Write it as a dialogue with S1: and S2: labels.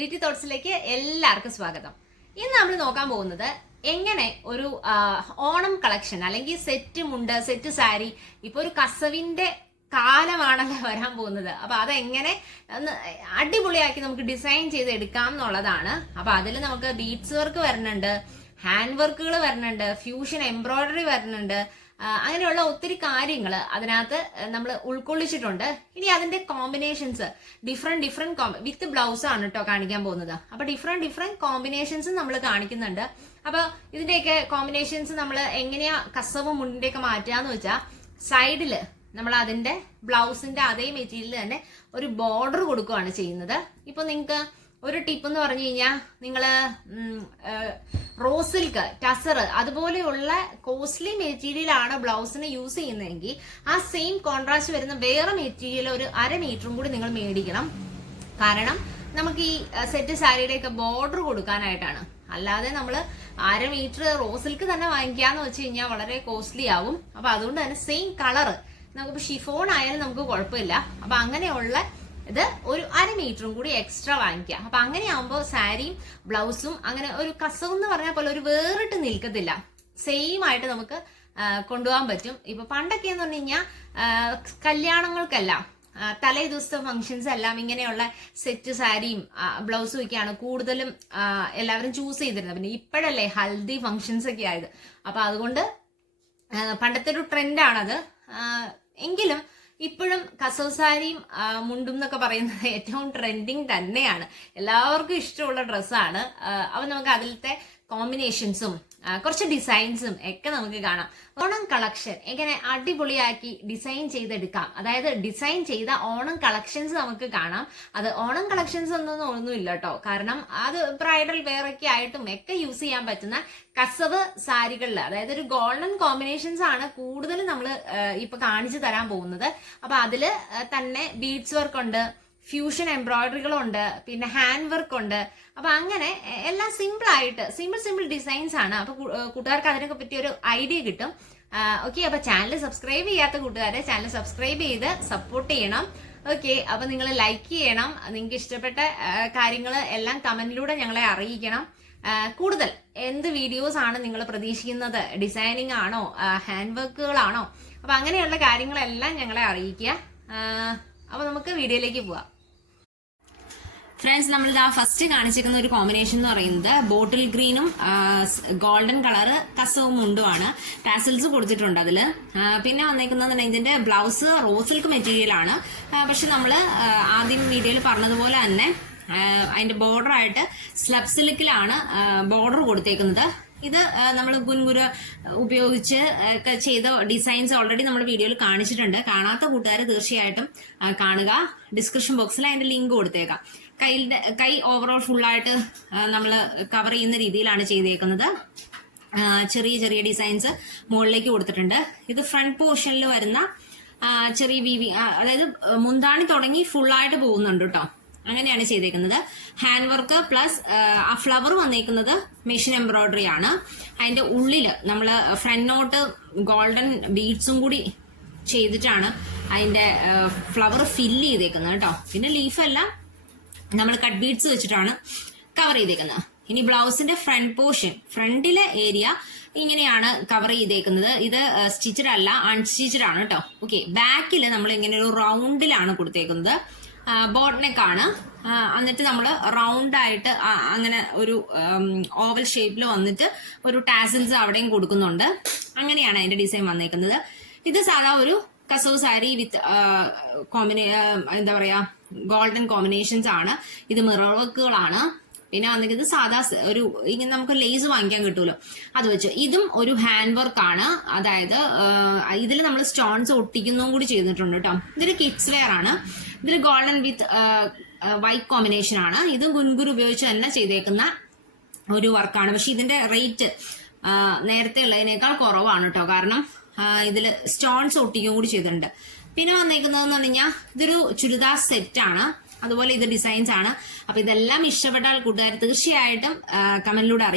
S1: ലിറ്റി തോട്ട്സിലേക്ക് എല്ലാവർക്കും സ്വാഗതം. ഇന്ന് നമ്മൾ നോക്കാൻ പോകുന്നത് എങ്ങനെ ഒരു ഓണം കളക്ഷൻ അല്ലെങ്കിൽ സെറ്റ് മുണ്ട് സെറ്റ് സാരി ഇപ്പൊ ഒരു കസവിന്റെ കാലമാണല്ലോ വരാൻ പോകുന്നത്. അപ്പൊ അതെങ്ങനെ അടിപൊളിയാക്കി നമുക്ക് ഡിസൈൻ ചെയ്ത് എടുക്കാം എന്നുള്ളതാണ്. അപ്പൊ അതിൽ നമുക്ക് ബീഡ്സ് വർക്ക് വരുന്നുണ്ട് ഹാൻഡ് വർക്കുകൾ വരുന്നുണ്ട് ഫ്യൂഷൻ എംബ്രോയ്ഡറി വരുന്നുണ്ട് അങ്ങനെയുള്ള ഒത്തിരി കാര്യങ്ങൾ അതിനകത്ത് നമ്മൾ ഉൾക്കൊള്ളിച്ചിട്ടുണ്ട്. ഇനി അതിന്റെ combinations different different with blouse ആണ് കേട്ടോ കാണിക്കാൻ പോകുന്നത്. അപ്പൊ ഡിഫറെന്റ് ഡിഫറെന്റ് കോമ്പിനേഷൻസ് നമ്മൾ കാണിക്കുന്നുണ്ട്. അപ്പൊ ഇതിന്റെയൊക്കെ കോമ്പിനേഷൻസ് നമ്മൾ എങ്ങനെയാ കസവും മുണ്ടിന്റെ ഒക്കെ മാറ്റുകയെന്ന് വെച്ചാൽ സൈഡിൽ നമ്മൾ അതിന്റെ ബ്ലൗസിന്റെ അതേ മെറ്റീരിയൽ തന്നെ ഒരു ബോർഡർ കൊടുക്കുകയാണ് ചെയ്യുന്നത്. ഇപ്പൊ നിങ്ങൾക്ക് ഒരു ടിപ്പ് എന്ന് പറഞ്ഞു കഴിഞ്ഞാൽ നിങ്ങൾ റോസ് സിൽക്ക് ടസർ അതുപോലെയുള്ള കോസ്റ്റ്ലി മെറ്റീരിയൽ ആണ് ബ്ലൗസിന് യൂസ് ചെയ്യുന്നതെങ്കിൽ ആ സെയിം കോൺട്രാസ്റ്റ് വരുന്ന വേറെ മെറ്റീരിയൽ ഒരു അര മീറ്ററും കൂടി നിങ്ങൾ മേടിക്കണം. കാരണം നമുക്ക് ഈ സെറ്റ് സാരിയുടെ സാരിയുടെയൊക്കെ ബോർഡർ കൊടുക്കാനായിട്ടാണ്. അല്ലാതെ നമ്മൾ അര മീറ്റർ റോസ് സിൽക്ക് തന്നെ വാങ്ങിക്കാന്ന് വെച്ച് കഴിഞ്ഞാൽ വളരെ കോസ്റ്റ്ലി ആവും. അപ്പൊ അതുകൊണ്ട് തന്നെ സെയിം കളർ നമുക്ക് ഷിഫോൺ ആയാലും നമുക്ക് കുഴപ്പമില്ല. അപ്പൊ അങ്ങനെയുള്ള ഇത് ഒരു അര മീറ്ററും കൂടി എക്സ്ട്രാ വാങ്ങിക്കുക. അപ്പൊ അങ്ങനെ ആവുമ്പോൾ സാരിയും ബ്ലൗസും അങ്ങനെ ഒരു കസവ് എന്ന് പറഞ്ഞ പോലെ ഒരു വേറിട്ട് നിൽക്കത്തില്ല. സെയിം ആയിട്ട് നമുക്ക് കൊണ്ടുപോകാൻ പറ്റും. ഇപ്പൊ പണ്ടൊക്കെ എന്ന് പറഞ്ഞു കഴിഞ്ഞാൽ കല്യാണങ്ങൾക്കല്ല തലേ ദിവസത്തെ ഫംഗ്ഷൻസ് എല്ലാം ഇങ്ങനെയുള്ള സെറ്റ് സാരിയും ബ്ലൗസും ഒക്കെയാണ് കൂടുതലും എല്ലാവരും ചൂസ് ചെയ്തിരുന്നത്. പിന്നെ ഇപ്പോഴല്ലേ ഹൽദി ഫംഗ്ഷൻസ് ഒക്കെ ആയത്. അപ്പൊ അതുകൊണ്ട് പണ്ടത്തെ ഒരു ട്രെൻഡാണത് എങ്കിലും ഇപ്പോഴും കസവ് സാരിയും മുണ്ടും എന്നൊക്കെ പറയുന്നത് ഏറ്റവും ട്രെൻഡിങ് തന്നെയാണ്. എല്ലാവർക്കും ഇഷ്ടമുള്ള ഡ്രസ്സാണ് അപ്പം നമുക്ക് അതിലത്തെ കോമ്പിനേഷൻസും കുറച്ച് ഡിസൈൻസും ഒക്കെ നമുക്ക് കാണാം. ഓണം കളക്ഷൻ എങ്ങനെ അടിപൊളിയാക്കി ഡിസൈൻ ചെയ്തെടുക്കാം. അതായത് ഡിസൈൻ ചെയ്ത ഓണം കളക്ഷൻസ് നമുക്ക് കാണാം. അത് ഓണം കളക്ഷൻസ് ഒന്നും ഒന്നുമില്ല കേട്ടോ. കാരണം അത് ബ്രൈഡൽ ഒക്കെ ആയിട്ടും ഒക്കെ യൂസ് ചെയ്യാൻ പറ്റുന്ന കസവ് സാരികളിൽ അതായത് ഒരു ഗോൾഡൻ കോമ്പിനേഷൻസ് ആണ് കൂടുതലും നമ്മൾ ഇപ്പൊ കാണിച്ചു തരാൻ പോകുന്നത്. അപ്പൊ അതിൽ തന്നെ ബീഡ്സ് വർക്ക് ഉണ്ട്. ഫ്യൂഷൻ എംബ്രോയിഡറികളുണ്ട് പിന്നെ ഹാൻഡ് വർക്ക് ഉണ്ട് അപ്പൊ അങ്ങനെ എല്ലാം സിമ്പിൾ ആയിട്ട് സിമ്പിൾ സിമ്പിൾ ഡിസൈൻസ് ആണ്. അപ്പൊ കൂട്ടുകാർക്ക് അതിനൊക്കെ പറ്റിയ ഒരു ഐഡിയ കിട്ടും. ഓക്കെ അപ്പൊ ചാനൽ സബ്സ്ക്രൈബ് ചെയ്യാത്ത കൂട്ടുകാരെ ചാനൽ സബ്സ്ക്രൈബ് ചെയ്ത് സപ്പോർട്ട് ചെയ്യണം. ഓക്കെ അപ്പൊ നിങ്ങൾ ലൈക്ക് ചെയ്യണം. നിങ്ങൾക്ക് ഇഷ്ടപ്പെട്ട കാര്യങ്ങൾ എല്ലാം കമന്റിലൂടെ ഞങ്ങളെ അറിയിക്കണം. കൂടുതൽ എന്ത് വീഡിയോസ് ആണ് നിങ്ങൾ പ്രതീക്ഷിക്കുന്നത്? ഡിസൈനിങ് ആണോ? ഹാൻഡ് വർക്കുകളാണോ അപ്പൊ അങ്ങനെയുള്ള കാര്യങ്ങളെല്ലാം ഞങ്ങളെ അറിയിക്കുക. അപ്പൊ നമുക്ക് വീഡിയോയിലേക്ക് പോവാം. ഫ്രണ്ട്സ് നമ്മൾ ഇതാ ഫസ്റ്റ് കാണിച്ചിരിക്കുന്ന ഒരു കോമ്പിനേഷൻ എന്ന് പറയുന്നത് ബോട്ടിൽ ഗ്രീനും ഗോൾഡൻ കളർ കസവും മുണ്ടുമാണ്. ടാസൽസ് കൊടുത്തിട്ടുണ്ട് അതിൽ പിന്നെ വന്നേക്കുന്നത് ഇതിന്റെ ബ്ലൗസ് റോസ് സിൽക്ക് ആ, പക്ഷെ നമ്മൾ ആദ്യം വീഡിയോയിൽ പറഞ്ഞതുപോലെ തന്നെ അതിന്റെ ബോർഡർ ആയിട്ട് സ്ലബ് സിൽക്കിലാണ് ബോർഡർ കൊടുത്തേക്കുന്നത്. ഇത് നമ്മൾ ഗുൻഗുര ഉപയോഗിച്ച് ഒക്കെ ചെയ്ത ഡിസൈൻസ് ഓൾറെഡി നമ്മൾ വീഡിയോയിൽ കാണിച്ചിട്ടുണ്ട്. കാണാത്ത കൂട്ടുകാർ തീർച്ചയായിട്ടും കാണുക. ഡിസ്ക്രിപ്ഷൻ ബോക്സിൽ അതിന്റെ ലിങ്ക് കൊടുത്തേക്കാം. കൈയുടെ കൈ ഓവറോൾ ഫുള്ളായിട്ട് നമ്മൾ കവർ ചെയ്യുന്ന രീതിയിലാണ് ചെയ്തേക്കുന്നത്. ചെറിയ ചെറിയ ഡിസൈൻസ് മുകളിലേക്ക് കൊടുത്തിട്ടുണ്ട്. ഇത് ഫ്രണ്ട് പോർഷനിൽ വരുന്ന ചെറിയ വീവി അതായത് മുന്താണി തുടങ്ങി ഫുള്ളായിട്ട് പോകുന്നുണ്ട് കേട്ടോ അങ്ങനെയാണ് ചെയ്തേക്കുന്നത്. ഹാൻഡ് വർക്ക് പ്ലസ് ആ ഫ്ലവർ വന്നേക്കുന്നത് മെഷീൻ എംബ്രോയിഡറി ആണ്. അതിന്റെ ഉള്ളിൽ നമ്മൾ ഫ്രണ്ട് നോട്ട് ഗോൾഡൻ ബീഡ്സും കൂടി ചെയ്തിട്ടാണ് അതിന്റെ ഫ്ലവർ ഫില്ല് ചെയ്തേക്കുന്നത് കേട്ടോ. പിന്നെ ലീഫെല്ലാം നമ്മൾ കട്ട് ബീഡ്സ് വെച്ചിട്ടാണ് കവർ ചെയ്തേക്കുന്നത്. ഇനി ബ്ലൗസിന്റെ ഫ്രണ്ട് പോർഷൻ ഫ്രണ്ടിലെ ഏരിയ ഇങ്ങനെയാണ് കവർ ചെയ്തേക്കുന്നത്. ഇത് സ്റ്റിച്ചഡ് അല്ല അൺസ്റ്റിച്ചഡ് ആണ് കേട്ടോ. ഓക്കെ ബാക്കിൽ നമ്മൾ ഇങ്ങനെ ഒരു റൗണ്ടിലാണ് കൊടുത്തേക്കുന്നത്. ബോട്ട്നെക്കാണ് എന്നിട്ട് നമ്മൾ റൗണ്ട് ആയിട്ട് അങ്ങനെ ഒരു ഓവൽ ഷേപ്പിൽ വന്നിട്ട് ഒരു ടാസിൽസ് അവിടെയും കൊടുക്കുന്നുണ്ട്. അങ്ങനെയാണ് അതിന്റെ ഡിസൈൻ വന്നേക്കുന്നത്. ഇത് സാധാ ഒരു കസവ് സാരി വിത്ത് കോമ്പിനേ എന്താ പറയാ ഗോൾഡൻ കോമ്പിനേഷൻസ് ആണ്. ഇത് മിറർ വർക്കുകളാണ് പിന്നെ വന്നിരിക്കുന്നത് സാധാ ഒരു ഇങ്ങനെ നമുക്ക് ലേസ് വാങ്ങിക്കാൻ കിട്ടുമല്ലോ അത് വെച്ച്. ഇതും ഒരു ഹാൻഡ് വർക്ക് ആണ്. അതായത് ഇതിൽ നമ്മൾ സ്റ്റോൺസ് ഒട്ടിക്കുന്നതും കൂടി ചെയ്തിട്ടുണ്ട് കേട്ടോ. ഇതൊരു കിഡ്സ് വെയർ ആണ്. ഇതിൽ ഗോൾഡൻ വിത്ത് വൈറ്റ് കോമ്പിനേഷൻ ആണ്. ഇതും ഗുൻഗുർ ഉപയോഗിച്ച് തന്നെ ചെയ്തേക്കുന്ന ഒരു വർക്കാണ് പക്ഷെ ഇതിന്റെ റേറ്റ് നേരത്തെ ഉള്ളതിനേക്കാൾ കുറവാണ് കേട്ടോ. കാരണം ഇതിൽ സ്റ്റോൺസ് ഒട്ടിക്കുകയും കൂടി ചെയ്തിട്ടുണ്ട്. പിന്നെ വന്നേക്കുന്നതെന്ന് പറഞ്ഞു കഴിഞ്ഞാൽ ഇതൊരു ചുരിദാർ സെറ്റ് ആണ്. അതുപോലെ ഇത് ഡിസൈൻസ് ആണ്. അപ്പൊ ഇതെല്ലാം ഇഷ്ടപ്പെട്ടാൽ കൂട്ടുകാർ തീർച്ചയായിട്ടും കമന്റിലൂടെ അറിയിക്കും.